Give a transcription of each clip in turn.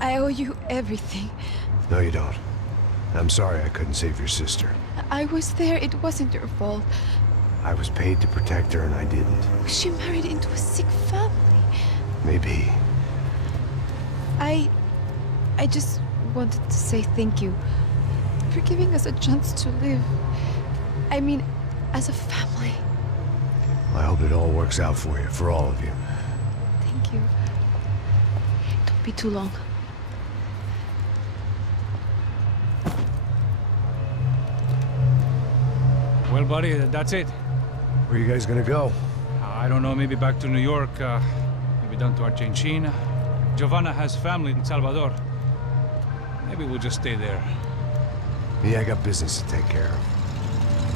I owe you everything. No, you don't. I'm sorry I couldn't save your sister. I was there. It wasn't your fault. I was paid to protect her and I didn't. She married into a sick family. Maybe. I just wanted to say thank you for giving us a chance to live. I mean, as a family. I hope it all works out for you, for all of you. Thank you. Don't be too long. Well, buddy, that's it. Where are you guys gonna go? I don't know, maybe back to New York, maybe down to Argentina. Giovanna has family in Salvador. Maybe we'll just stay there. Me, I got business to take care of.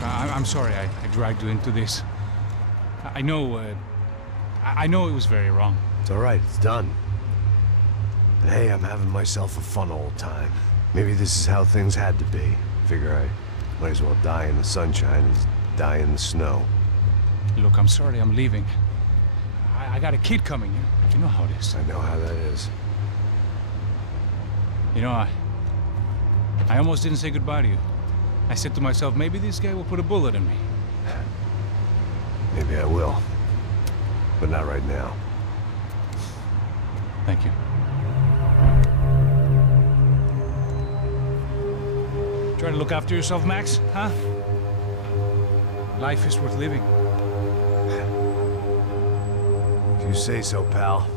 I'm sorry I dragged you into this. I know it was very wrong. It's all right, it's done. But hey, I'm having myself a fun old time. Maybe this is how things had to be. Figure I might as well die in the sunshine as die in the snow. Look, I'm sorry I'm leaving. I got a kid coming. You know how it is. I know how that is. You know, I almost didn't say goodbye to you. I said to myself, maybe this guy will put a bullet in me. Maybe I will. But not right now. Thank you. Try to look after yourself, Max, huh? Life is worth living. If you say so, pal.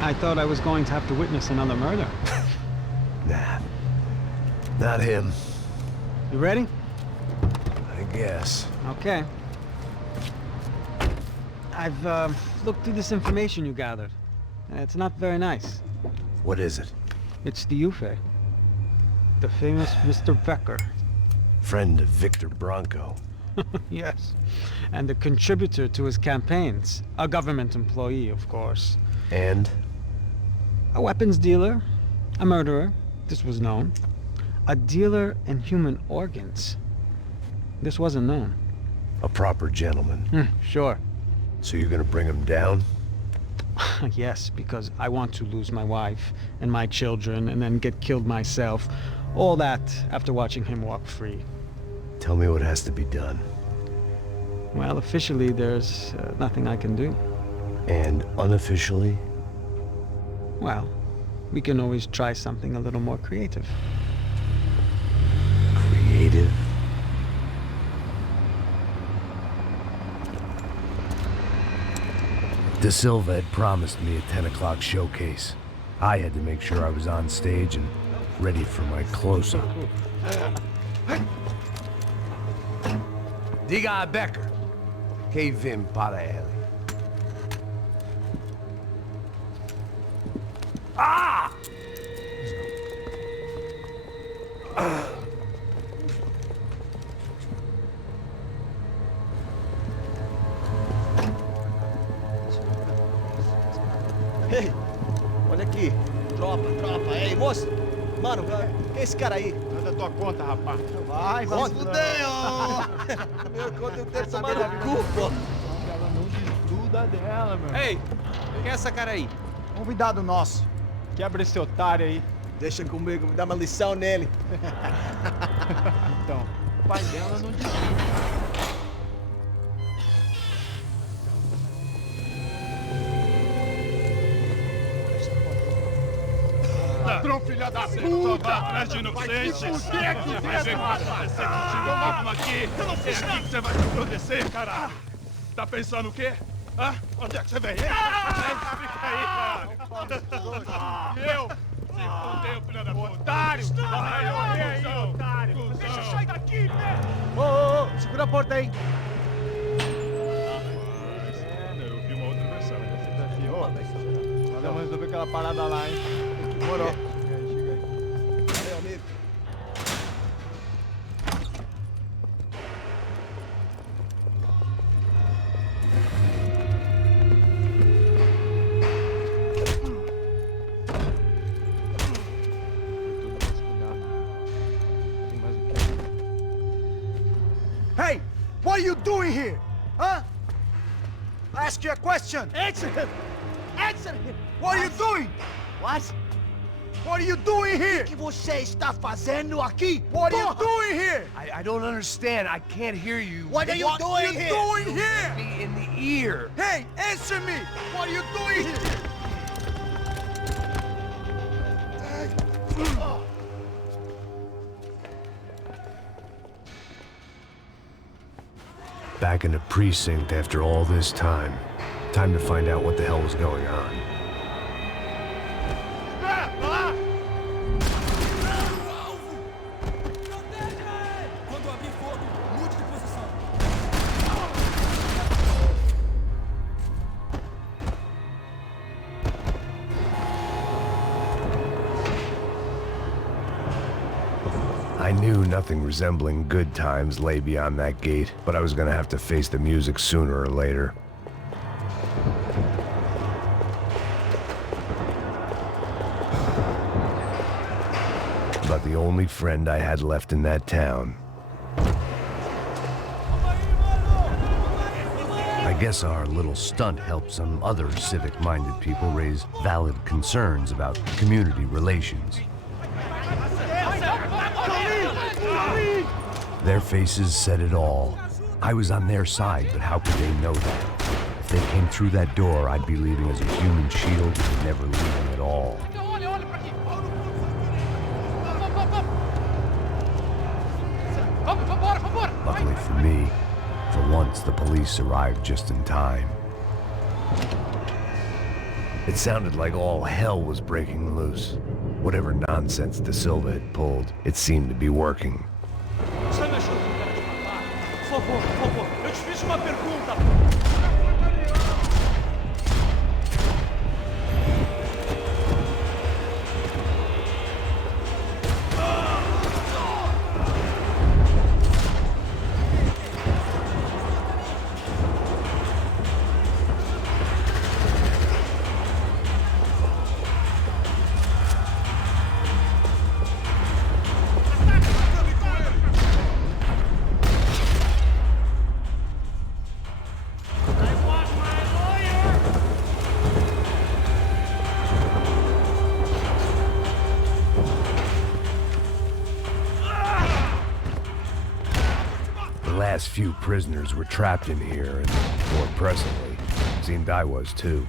I thought I was going to have to witness another murder. Nah. Not him. You ready? I guess. Okay. I've looked through this information you gathered. It's not very nice. What is it? It's the Xiii, the famous Mr. Becker. Friend of Victor Bronco. Yes, and the contributor to his campaigns. A government employee, of course. And? A weapons dealer, a murderer, this was known. A dealer in human organs. This wasn't known. A proper gentleman. Sure. So you're gonna bring him down? Yes, because I want to lose my wife and my children and then get killed myself. All that after watching him walk free. Tell me what has to be done. Well, officially there's nothing I can do. And unofficially? Well, we can always try something a little more creative. Creative? De Silva had promised me a 10 o'clock showcase. I had to make sure I was on stage and ready for my close-up. Diga a Becker. Que vim para ele. Ah! Ei, olha aqui. Tropa. Ei, moço. Mano, quem é esse cara aí? Manda tua conta, rapaz. Vai se fuder, ó. Meu conta eu quero tomar no cu, pô. Ela não desgruda dela, meu. Ei, quem é essa cara aí? Convidado nosso. Quebra esse otário aí. Deixa comigo, me dá uma lição nele. Então, o pai dela não desgruda. Ladrão, filha da puta! Vai atrás de inocentes! Vai ver o que vai acontecer contigo mesmo aqui! É aqui que você vai se proteger, caralho! Tá pensando o quê? Hã? Onde é que você vem? Fica aí, caralho! Eu? Se fudeu, filha da puta! Otário! Vai, otário! Deixa eu sair daqui, né? Ô, segura a porta aí! Eu vi uma outra versão. Vamos resolver aquela parada lá, hein? Demorou. Chega aí. Valeu, amigo. Hey! What are you doing here? Huh? ask you a question. Answer him. Answer him. What are you doing? What? What are you doing here? O que você está fazendo aqui? What are you doing here? I don't understand. I can't hear you. What are you doing here? What are you doing here? Me in the ear. Hey, answer me. What are you doing here? Back in the precinct after all this time. Time to find out what the hell was going on. I knew nothing resembling good times lay beyond that gate, but I was gonna have to face the music sooner or later. But the only friend I had left in that town. I guess our little stunt helped some other civic-minded people raise valid concerns about community relations. Their faces said it all. I was on their side, but how could they know that? If they came through that door, I'd be leaving as a human shield and never leaving at all. Luckily for me, for once the police arrived just in time. It sounded like all hell was breaking loose. Whatever nonsense De Silva had pulled, it seemed to be working. Você me ajuda, cara, de matar. Por favor, eu te fiz uma pergunta. The last few prisoners were trapped in here, and more presently, seemed I was too.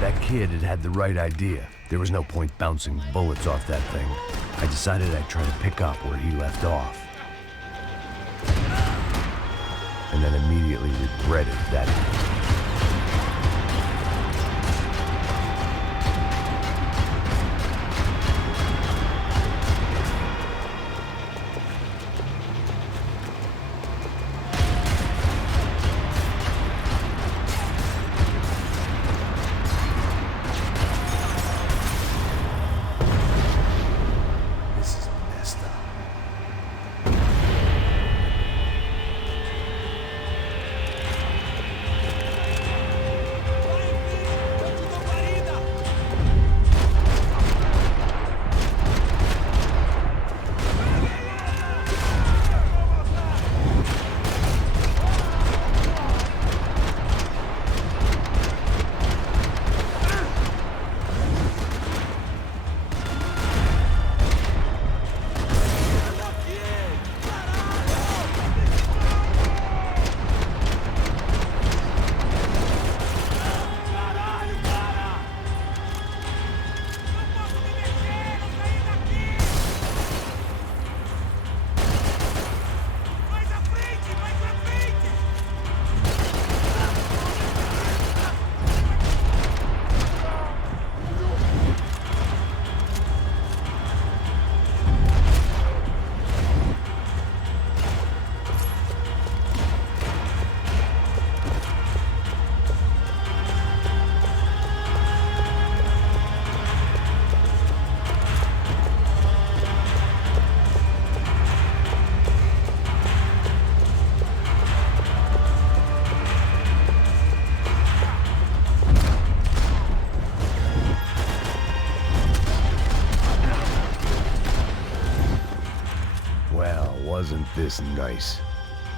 That kid had the right idea. There was no point bouncing bullets off that thing. I decided I'd try to pick up where he left off. And then immediately regretted that. this nice.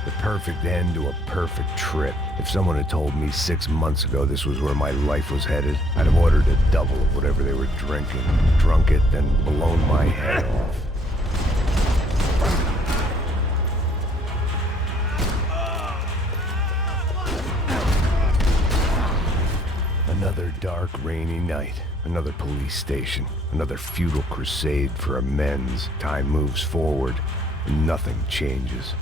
The perfect end to a perfect trip. If someone had told me 6 months ago this was where my life was headed, I'd have ordered a double of whatever they were drinking, drunk it, then blown my head off. Another dark, rainy night. Another police station. Another futile crusade for amends. Time moves forward, and nothing changes.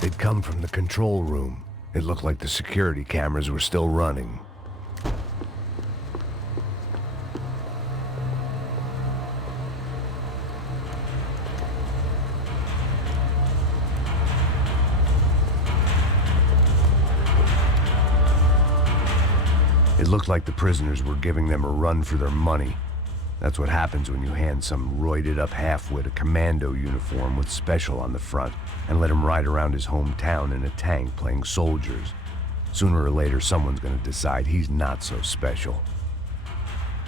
They'd come from the control room. It looked like the security cameras were still running. It looked like the prisoners were giving them a run for their money. That's what happens when you hand some roided-up halfwit a commando uniform with special on the front and let him ride around his hometown in a tank playing soldiers. Sooner or later, someone's gonna decide he's not so special.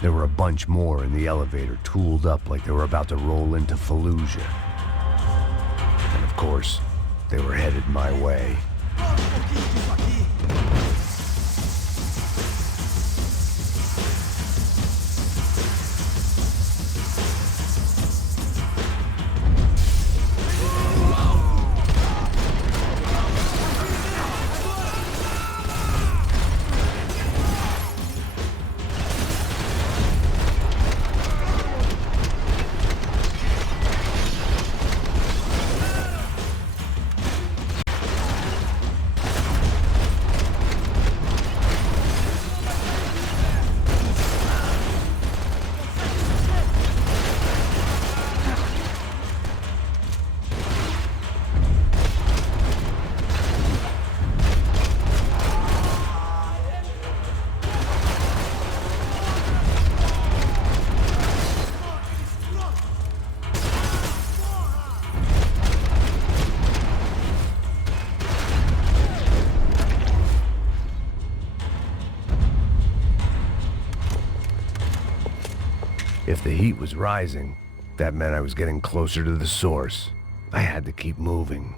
There were a bunch more in the elevator, tooled up like they were about to roll into Fallujah. And of course, they were headed my way. If the heat was rising, that meant I was getting closer to the source. I had to keep moving.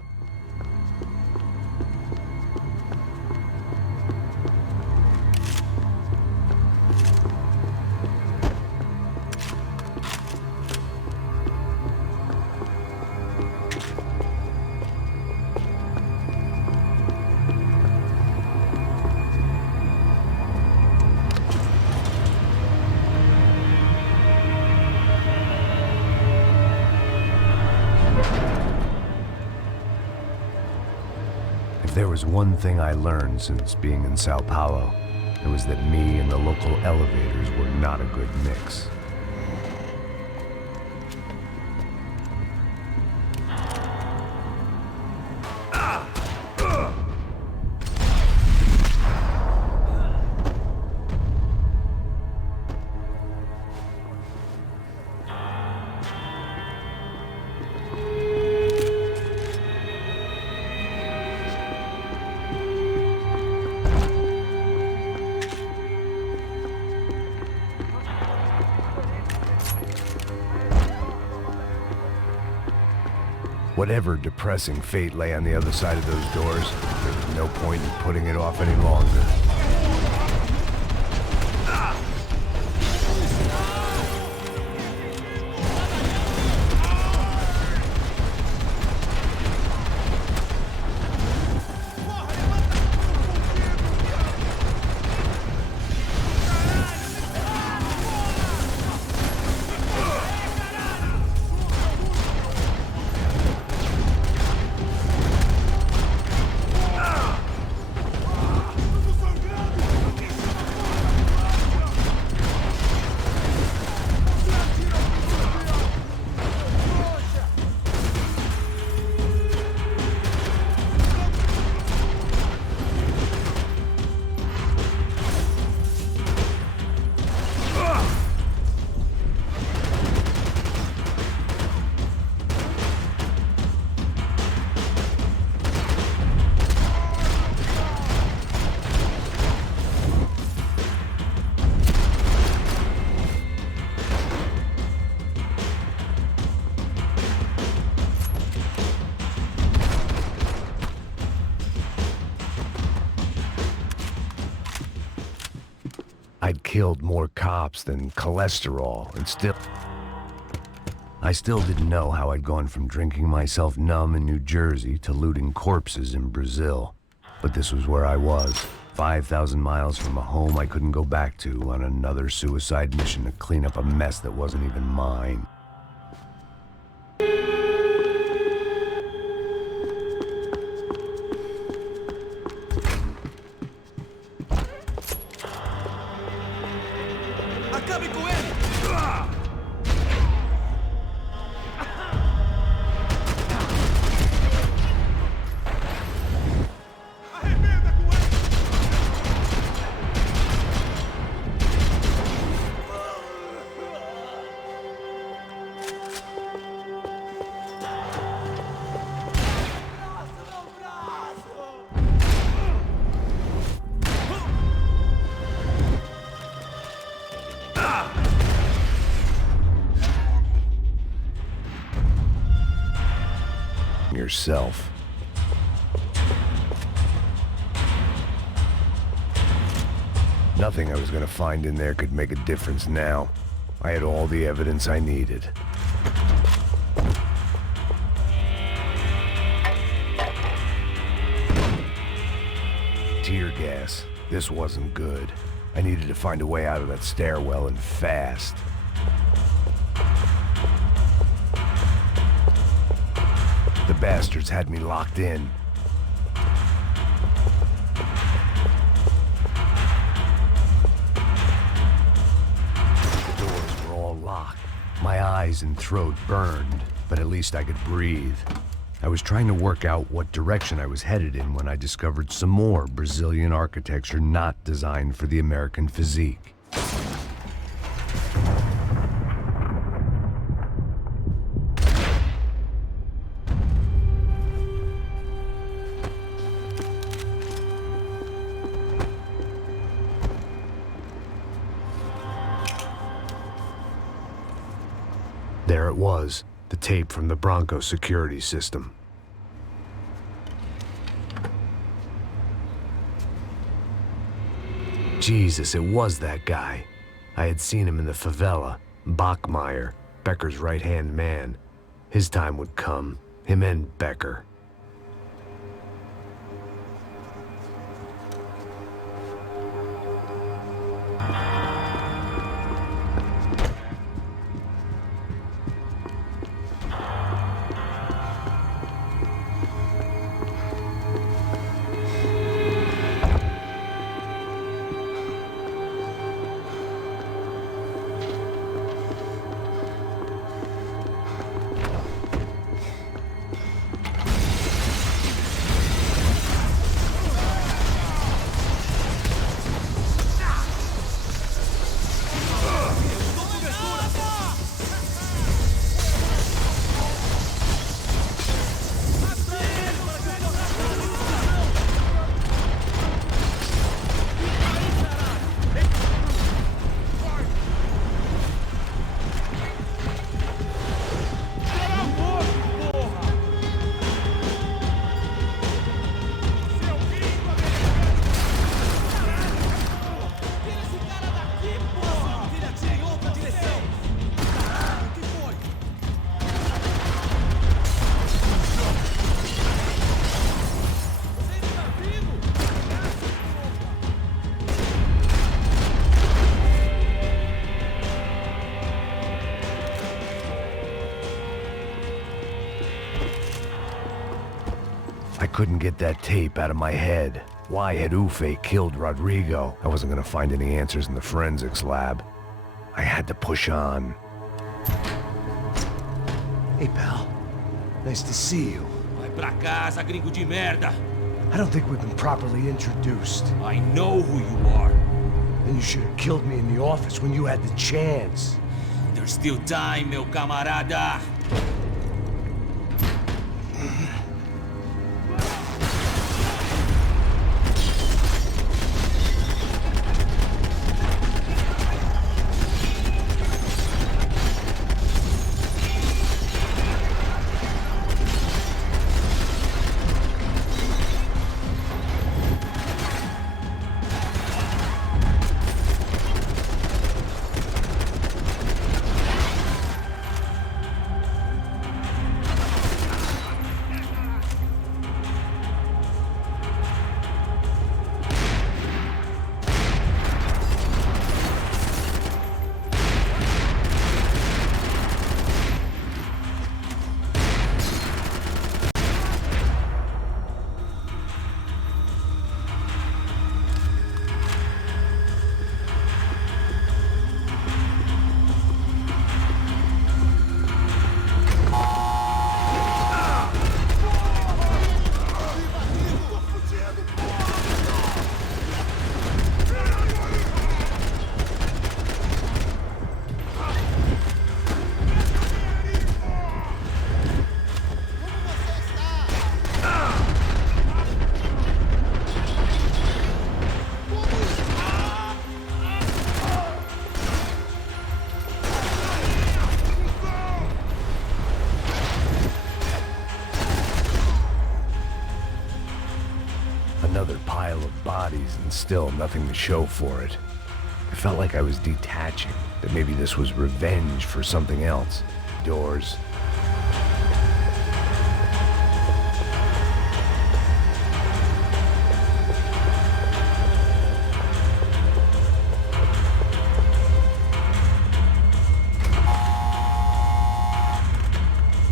If there was one thing I learned since being in Sao Paulo, it was that me and the local elevators were not a good mix. Whatever depressing fate lay on the other side of those doors, there was no point in putting it off any longer. I'd killed more cops than cholesterol, and I still didn't know how I'd gone from drinking myself numb in New Jersey to looting corpses in Brazil. But this was where I was, 5,000 miles from a home I couldn't go back to, on another suicide mission to clean up a mess that wasn't even mine. Yourself. Nothing I was going to find in there could make a difference now. I had all the evidence I needed. Tear gas. This wasn't good. I needed to find a way out of that stairwell, and fast. The bastards had me locked in. The doors were all locked. My eyes and throat burned, but at least I could breathe. I was trying to work out what direction I was headed in when I discovered some more Brazilian architecture not designed for the American physique. There it was, the tape from the Bronco security system. Jesus, it was that guy. I had seen him in the favela, Bachmeyer, Becker's right-hand man. His time would come, him and Becker. couldn't get that tape out of my head. Why had Ufe killed Rodrigo? I wasn't gonna find any answers in the forensics lab. I had to push on. Hey, pal. Nice to see you. Vai pra casa, gringo de merda! I don't think we've been properly introduced. I know who you are. Then you should have killed me in the office when you had the chance. There's still time, meu camarada! Another pile of bodies and still nothing to show for it. I felt like I was detaching, that maybe this was revenge for something else. Doors.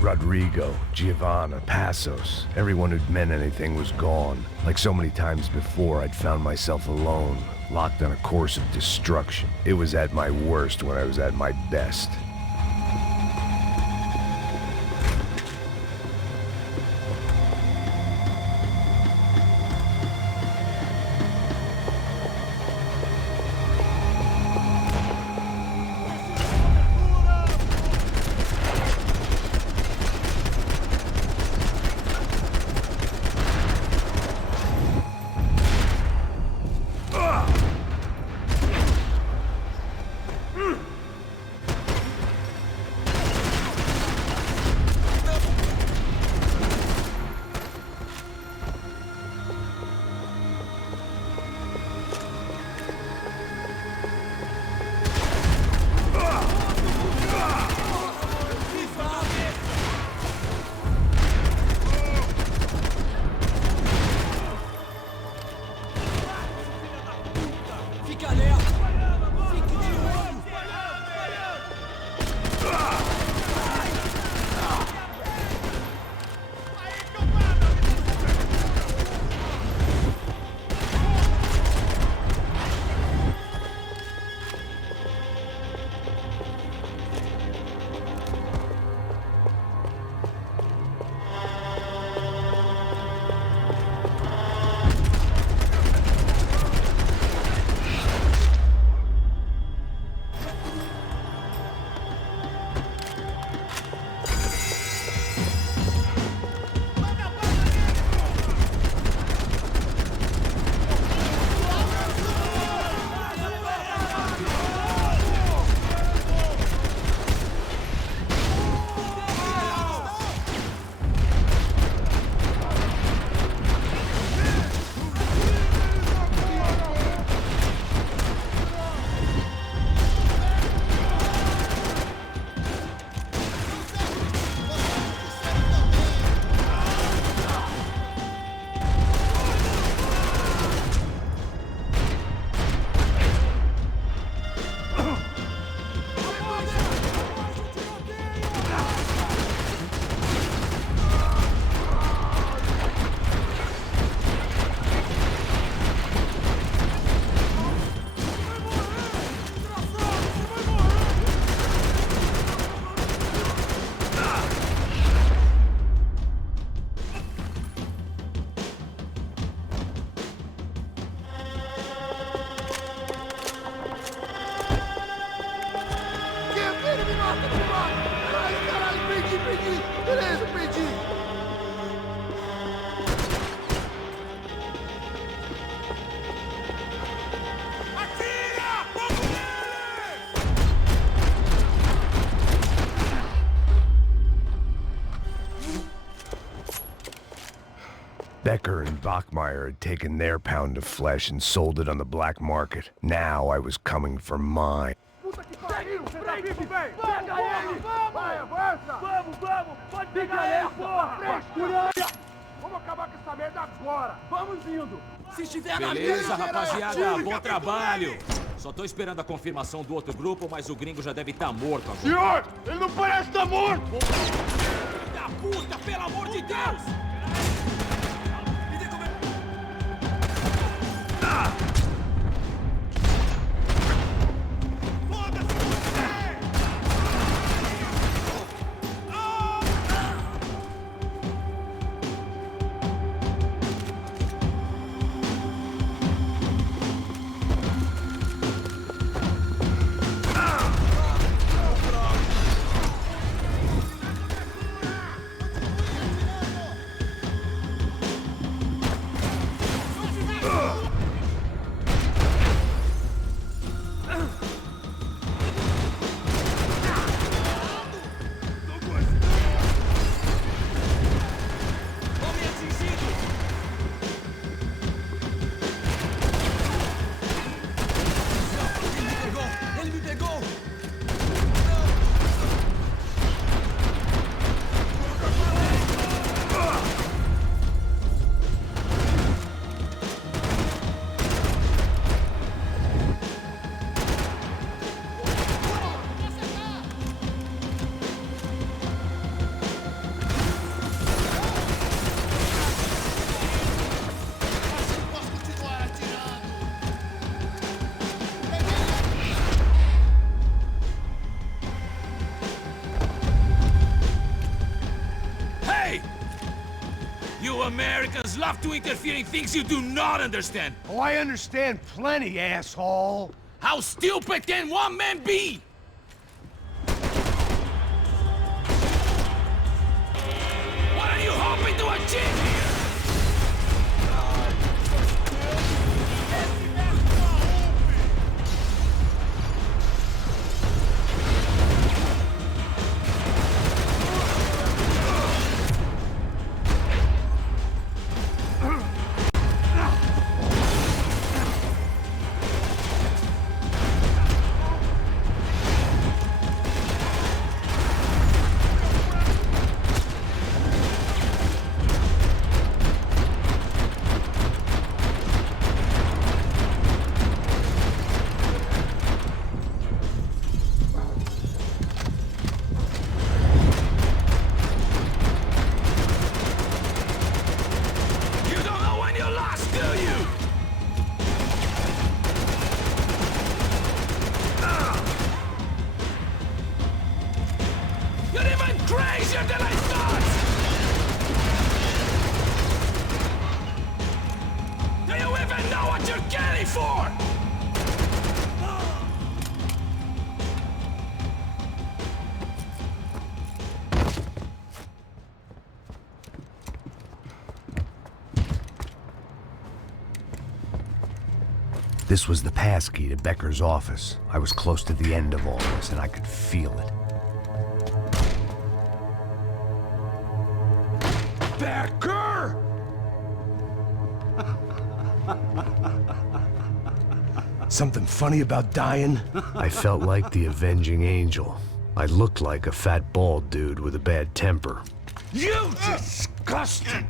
Rodrigo, Giovanna, Passos, everyone who'd meant anything was gone. Like so many times before, I'd found myself alone, locked on a course of destruction. It was at my worst when I was at my best. Becker and Bachmeyer had taken their pound of flesh and sold it on the black market. Now I was coming for mine. Puta que pariu! Pega ele! Vai, avança! Vamos! Pode pegar ele, porra! Vamos acabar com essa merda agora! Vamos indo! Se estiver na mesa, rapaziada, bom trabalho. Só tô esperando a confirmação do outro grupo, mas o gringo já deve estar morto agora. Senhor! Ele não parece estar morto! Filho da puta, pelo amor de Deus! You Americans love to interfere in things you do not understand. Oh, I understand plenty, asshole. How stupid can one man be? What are you hoping to achieve here? This was the passkey to Becker's office. I was close to the end of all this, and I could feel it. Becker! Something funny about dying? I felt like the avenging angel. I looked like a fat bald dude with a bad temper. You disgusting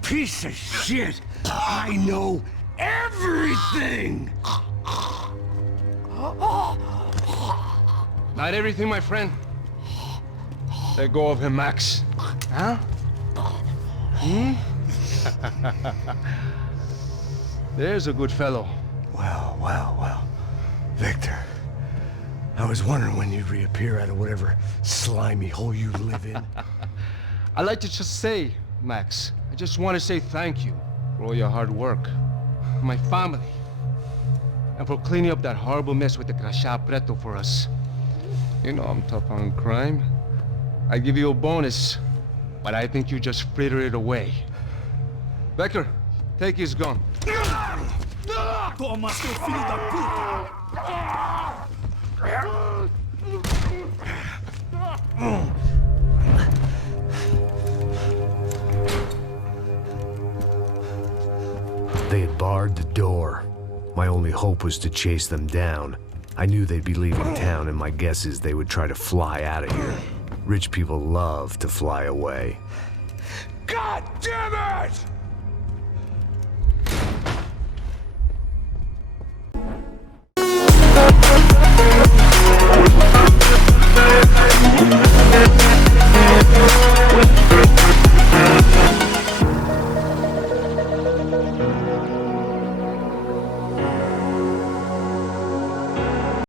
piece of shit! I know everything! Not everything, my friend. Let go of him, Max. Huh? There's a good fellow. Well. Victor, I was wondering when you'd reappear out of whatever slimy hole you live in. I'd like to just say, Max, I just want to say thank you for all your hard work, for my family, and for cleaning up that horrible mess with the Crachá Preto for us. You know I'm tough on crime. I give you a bonus, but I think you just frittered it away. Becker, take his gun. Toma, seu filho da puta! barred the door. My only hope was to chase them down. I knew they'd be leaving town, and my guess is they would try to fly out of here. Rich people love to fly away. God damn it!